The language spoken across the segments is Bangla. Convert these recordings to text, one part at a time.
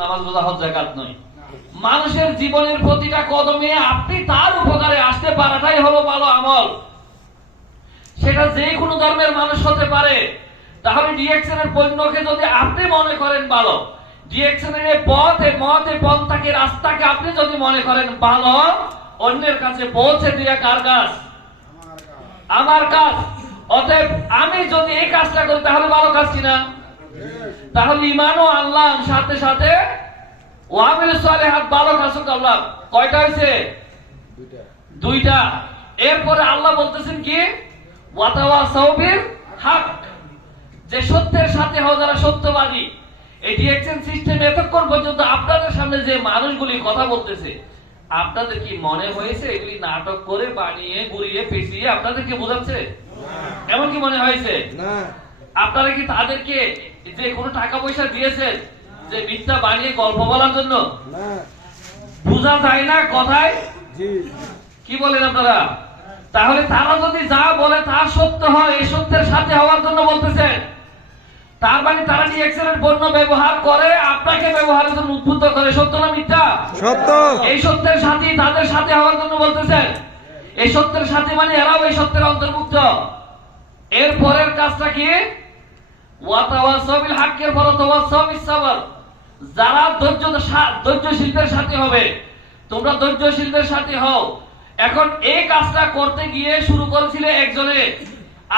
নামাজ রোজা হজ জাকাত নয়। মানুষের জীবনের প্রতিটা কদমে আপনি তার উপকারে আসতে পারাটাই হলো ভালো আমল। সেটা যে কোনো ধর্মের মানুষ হতে পারে। তাহলে ডিএক্সএন এর পণ্যকে যদি আপনি মনে করেন ভালো ডিএক্সএন এর পথ এই পন্থাকে, রাস্তাকে আপনি যদি মনে করেন ভালো, অন্যের কাছে পৌঁছে দিয়ে কার কাজ? আমার কাজ। অতএব আমি যদি এই কাজটা করি, তাহলে ভালো কাজ কিনা তাহলে ইমানও আনলাম সাথে সাথে ওয়ামিল সালেহাত কয়টা হয়েছে দুইটা। এরপরে আল্লাহ বলতেছেন কি? ওয়াতাওয়া হক। যে সত্যের সাথে হও যারা সত্যবাদী। এই সিস্টেম এতক্ষণ পর্যন্ত আপনাদের সামনে যে মানুষগুলি কথা বলতেছে আপনাদের কি মনে হয়েছে? এগুলি নাটক করে বানিয়ে গুড়িয়ে পেঁচিয়ে আপনাদেরকে বোঝাচ্ছে? এমন কি মনে হয়েছে? আপনারা কি তাদেরকে যে কোনো টাকা পয়সা দিয়েছেন যে মিথ্যা বানিয়ে গল্প বলার জন্য? বোঝা যায় না কথায়? কি বলেন আপনারা? তাহলে তারা যদি যা বলে তা সত্য হয় এই সত্যের সাথে হওয়ার জন্য বলতেছেন। তার মানে তারা ডিএক্সেলের পণ্য ব্যবহার করে আপনাকে ব্যবহারের জন্য উদ্বুদ্ধ করে? সত্য না মিথ্যা? সত্য। এই সত্যের সাথে তাদের সাথে হওয়ার জন্য বলতেছেন। এই সত্যের সাথে মানে এরাও এই সত্যের অন্তর্ভুক্ত। এর পরের কাজটা কি? হাক্কের পর সাবর যারা ধৈর্য ধৈর্যশীলদের সাথে হবে তোমরা ধৈর্যশীলদের সাথে হও। এখন এই কাজটা করতে গিয়ে শুরু করেছিলে একজনে।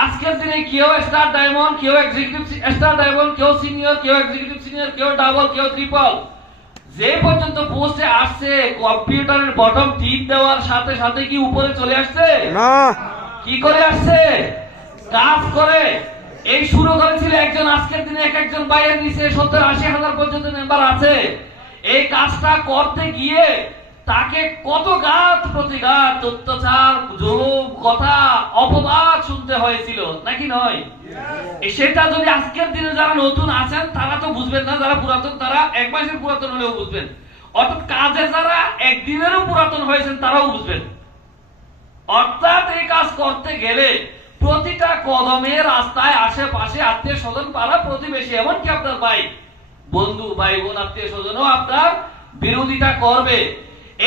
আজকের দিনে কেউ স্টার ডায়মন্ড কেউ এক্সিকিউটিভ স্টার ডায়মন্ড কেউ সিনিয়র কেউ এক্সিকিউটিভ সিনিয়র কেউ ডাবল কেউ ট্রিপল যে পর্যন্ত পোস্টে আসছে কম্পিউটারের বটম টিপ দেওয়ার সাথে সাথে কি উপরে চলে আসছে? না। কি করে আসছে? কাজ করে। এই শুরু করেছিল একজন আজকের দিনে এক একজন বাইরের নিচে সত্তর আশি হাজার পর্যন্ত মেম্বার আছে। এই কাজটা করতে গিয়ে তাকে কত গাত প্রতিঘাত অত্যাচার জুলুম কথা অপবাদ শুনতে হয়েছিল নাকি নয়? সেটা যদি আজকের দিনে যারা নতুন আছেন তারা তো বুঝবেন না যারা পুরাতন তারা এক মাসের পুরাতন হলেও বুঝবেন। অর্থাৎ কাজে যারা একদিনেরও পুরাতন হয়েছেন তারাও বুঝবেন। অর্থাৎ এই কাজ করতে গেলে প্রতিটা কদমে রাস্তায় আশেপাশে আত্মীয় স্বজন, পাড়া প্রতিবেশী, এমনকি আপনার ভাই, বন্ধু ভাই বোন আত্মীয় স্বজনও আপনার বিরোধিতা করবে।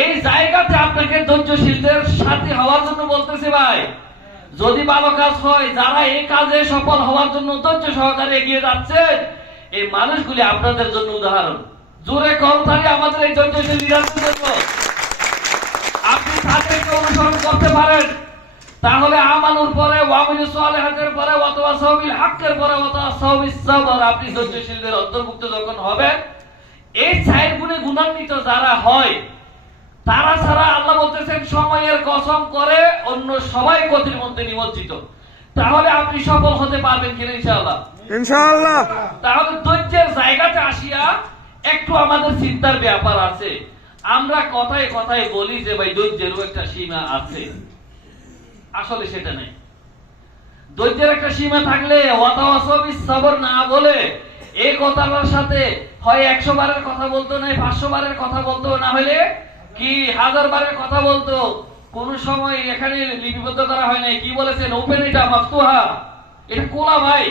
এই জায়গাতে আপনাকে ধৈর্যশীলদের সাথে হওয়ার জন্য বলতেছে ভাই, যদি ভালো কাজ হয়, যারা এই কাজে সফল হওয়ার জন্য ধৈর্য সহকারে এগিয়ে যাচ্ছে, এই মানুষগুলি আপনাদের জন্য উদাহরণ। জোরে কলতালি আমাদের এই ধৈর্যশীল আপনি তাদেরকে অনুসরণ করতে পারেন। তাহলে আমানুর পরে ওয়ামিল সালেহাতের পরে অথবা সাবিল হাক্কের পরে অথবা সাবিস সাবর আপনি ধৈর্যশীলদের অন্তর্ভুক্ত যখন হবেন এই চার গুণে গুণান্বিত যারা হয় তারা ছাড়া আল্লাহ বলতেছেন সময়ের কসম করে অন্য সবাই গতির মধ্যে নিমজ্জিত। তাহলে আপনি সফল হতে পারবেন কিনা ইনশাআল্লাহ? ইনশাআল্লাহ। তাহলে ধৈর্যের জায়গাতে আসিয়া একটু আমাদের চিন্তার ব্যাপার আছে। আমরা কথায় কথায় বলি যে ভাই ধৈর্যেরও একটা সীমা আছে। আসলে সেটা নেই। দৈত্যের একটা সীমা থাকলে সবর না বলে এই কথাটার সাথে হয় একশো বারের কথা বলতো না, পাঁচশো বারের কথা বলতো, না হলে কি হাজার বারের কথা বলতো? কোন সময় এখানে লিপিবদ্ধ করা হয় নাই। কি বলেছেন? ওপেন এটা মাফতুহা। এটা কোলা ভাই।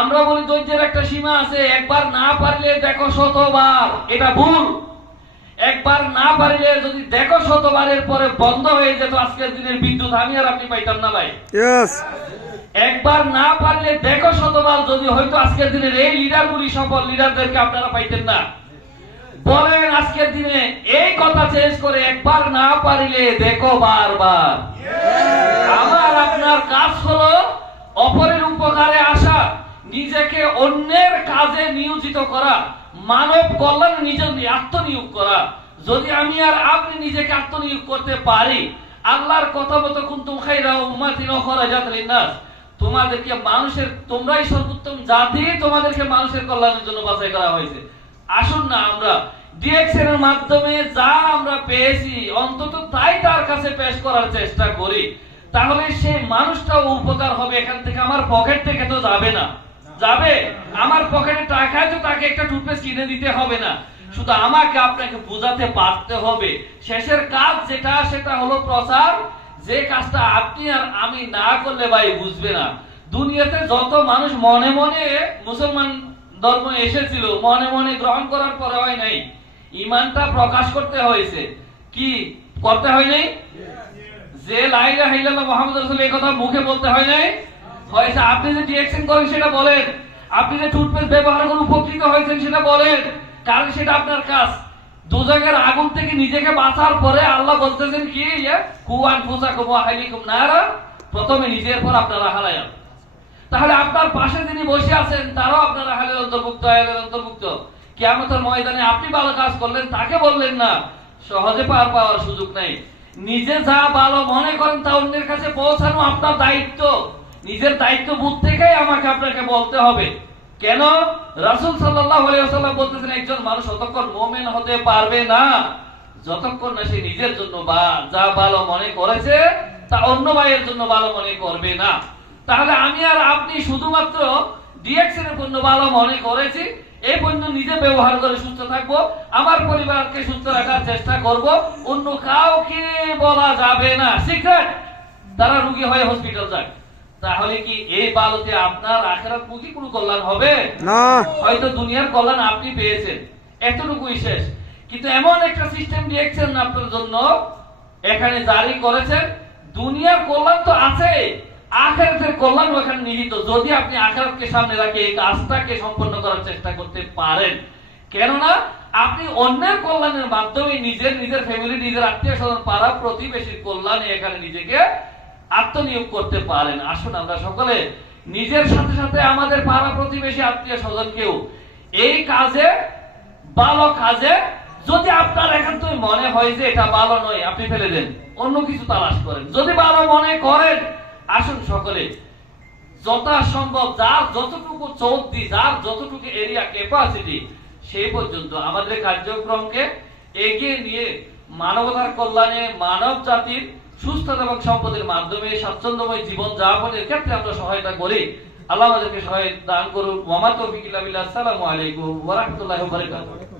আমরা বলি ধৈর্যের একটা সীমা আছে, একবার না পারলে দেখো শতবার। এটা ভুল। একবার না পারলে যদি দেখো শতবারের পরে বন্ধ হয়ে যেত আজকের দিনের বিদ্যুৎ আমি আর আপনি পাইতাম না ভাই। একবার না পারলে দেখো শতবার যদি হয়তো আজকের দিনের এই লিডারগুলি সফল লিডারদেরকে আপনারা পাইতেন না। বলেন আজকের দিনে এই কথা চেঞ্জ করে একবার না পারিলে দেখো বারবার। আমার আপনার কাজ হলো অপরের উপকারে আসা নিজেকে অন্যের কাজে নিয়োজিত করা। মানব কল্যাণ নিজের আত্মনিয়োগ করা। যদি আমি আর আপনি নিজেকে আত্মনিয়োগ করতে পারি, আল্লাহর কথা মতো কুন্তুম খাইরা উম্মাতিন খরাজাত লিন্নাস। তোমাদেরকে মানুষের, তোমরাই সর্বোত্তম জাতি, তোমাদেরকে মানুষের কল্যাণের জন্য বাছাই করা হয়েছে। আসুন না আমরা ডিএক্সএন মাধ্যমে যা আমরা পেয়েছি, অন্তত তাই তার কাছে পেশ করার চেষ্টা করি। তাহলে সেই মানুষটাও উপকার হবে, এখান থেকে আমার পকেট থেকে তো যাবে না। যাবে? আমার পকেটে টাকায় তো তাকে একটা টুথপেস্ট কিনে দিতে হবে না। শুধু আমাকে আপনাকে বোঝাতে পারতে হবে। শেষের কাজ যেটা সেটা হলো প্রচার। যে কাজটা আপনি আর আমি না করলে ভাই বুঝবে না। দুনিয়াতে যত মানুষ মনে মনে মুসলমান ধর্ম এসেছিল মনে মনে গ্রহণ করার পরে হয় নাই। ইমানটা প্রকাশ করতে হয়েছে। কি করতে হয় নাই? যে লাইলা হাইলাল্লাহ মোহাম্মদ রাসূল এই কথা মুখে বলতে হয় নাই? হয়েছে আপনি যে রিঅ্যাকশন করেন সেটা বলেন। আপনি যে টুথপেস্ট ব্যবহার করে উপকৃত হয়েছেন সেটা বলেন, কারণ সেটা আপনার কাজ। দুজকের আগুন থেকে নিজেকে বাঁচার পরে আল্লাহ বলতেছেন কি কুয়ান ফুসাকুম ওয়া আহলিকুম নারা, প্রথমে নিজের পর আপনারা হারায়ান তাহলে আপনার পাশে যিনি বসে আছেন, তারাও আপনার আহলের অন্তর্ভুক্ত আহলের অন্তর্ভুক্ত। কিয়ামতের ময়দানে আপনি ভালো কাজ করলেন, তাকে বললেন না, সহজে পার পাওয়ার সুযোগ নেই। নিজে যা ভালো মনে করেন তা অন্যের কাছে পৌঁছানো আপনার দায়িত্ব। নিজের দায়িত্ব বুধ থেকেই আমাকে আপনাকে বলতে হবে। কেন? রাসূল আলাইহি বলতেছেন, একজন মানুষ ততক্ষণ মুমিন হতে পারবে না, যতক্ষণ না সে নিজের জন্য বা যা ভালো মনে করেছে, তা অন্য ভাইয়ের জন্য ভালো মনে করবে না। তাহলে আমি আর আপনি শুধুমাত্র ডিএক্সের পণ্য ভালো মনে করেছি, এই পণ্য নিজে ব্যবহার করে সুস্থ থাকব, আমার পরিবারকে সুস্থ রাখার চেষ্টা করব, অন্য কাউকে বলা যাবে না। সিক্রেট! তারা রুগী হয়ে হসপিটাল যায়। তাহলে কি এই বালতে আপনার আখেরাত মুখী কোনো কল্যাণ হবে? না। হয়তো দুনিয়ার কল্যাণ আপনি পেয়েছেন। এতটুকুই শেষ। কিন্তু এমন একটা সিস্টেম দিয়েছেন আপনার জন্য? এখানে জারি করেছেন দুনিয়ার কল্যাণ তো আছে আখেরাতের কল্যাণ ওখানে নিহিত। যদি আপনি আখেরাতকে সামনে রাখে এই কাজটাকে সম্পন্ন করার চেষ্টা করতে পারেন। কেননা আপনি অন্যের কল্যাণের মাধ্যমে নিজের নিজের ফ্যামিলি নিজের আত্মীয় স্বজন পাড়া প্রতিবেশীর কল্যাণে এখানে নিজেকে আত্মনিয়োগ করতে পারেন। আসুন আমরা সকলে নিজের সাথে সাথে আমাদের পাড়া প্রতিবেশী আত্মীয় স্বজনকেও এই কাজে, ভালো কাজে, যদি আপনার একান্তই মনে হয় যে এটা ভালো নয়, আপনি ফেলে দেন। অন্য কিছু তালাশ করেন। যদি ভালো মনে করেন, আসুন সকলে। যথাসম্ভব, যার যতটুকু চৌদ্দি যার যতটুকু এরিয়া ক্যাপাসিটি সেই পর্যন্ত আমাদের কার্যক্রমকে এগিয়ে নিয়ে মানবতার কল্যাণে, মানব জাতির সুস্থতা এবং সম্পদের মাধ্যমে স্বাচ্ছন্দ্যময় জীবন যাপনের ক্ষেত্রে আমরা সহায়তা করি। আল্লাহ আমাদেরকে সহায় দান করুন। মোহাম্মদ তৌফিক আসসালামু আলাইকুম ওয়া রাহমাতুল্লাহি ওয়া